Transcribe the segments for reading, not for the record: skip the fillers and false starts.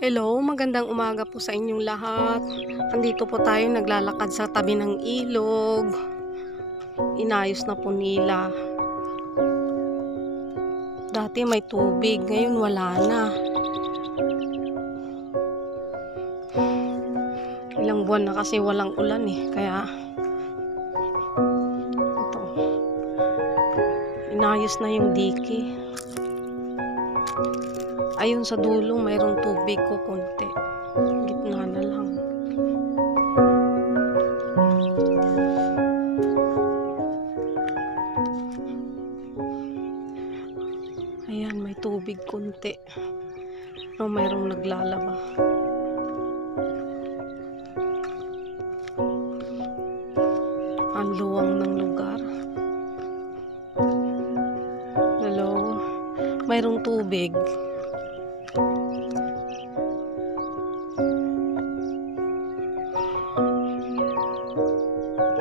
Hello, magandang umaga po sa inyong lahat. Andito po tayo naglalakad sa tabi ng ilog. Inayos na po nila. Dati may tubig, ngayon wala na. Ilang buwan na kasi walang ulan kaya ito. Inayos na yung dike. Ayun sa dulo mayroong tubig ko konti. Gitna na lang. Ayan, may tubig konti. No, mayroong naglalaba. Ang luwang ng lugar. Hello, mayroong tubig.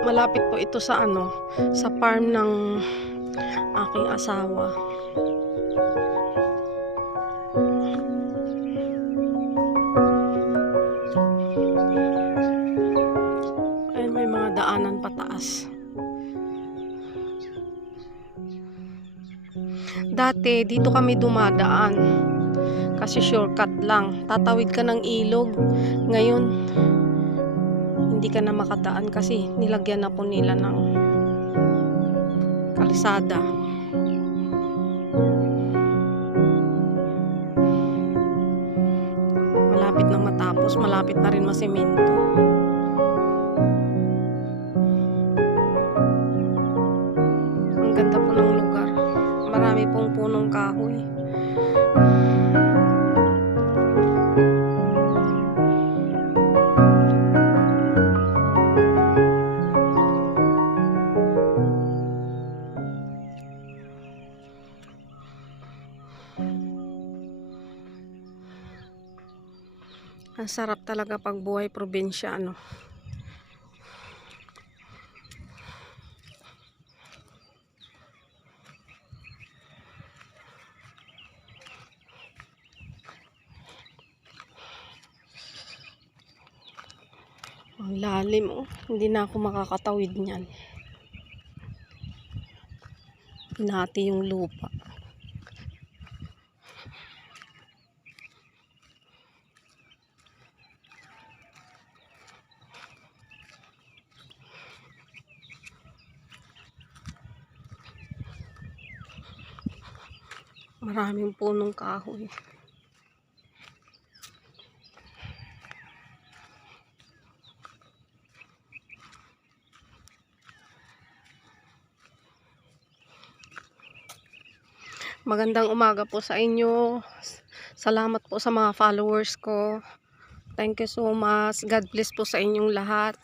Malapit po ito sa sa farm ng aking asawa. Ay, may mga daanan pataas. Dati dito kami dumadaan kasi shortcut lang. Tatawid ka ng ilog. Ngayon hindi ka na makadaan kasi nilagyan na po nila ng kalsada. Malapit na matapos, malapit na rin masemento. Ang ganda po ng lugar. Marami pong punong kahoy. Ang sarap talaga pag buhay probinsya, Ang lalim, hindi na ako makakatawid niyan. Hinati yung lupa. Maraming punong kahoy. Magandang umaga po sa inyo. Salamat po sa mga followers ko. Thank you so much. God bless po sa inyong lahat.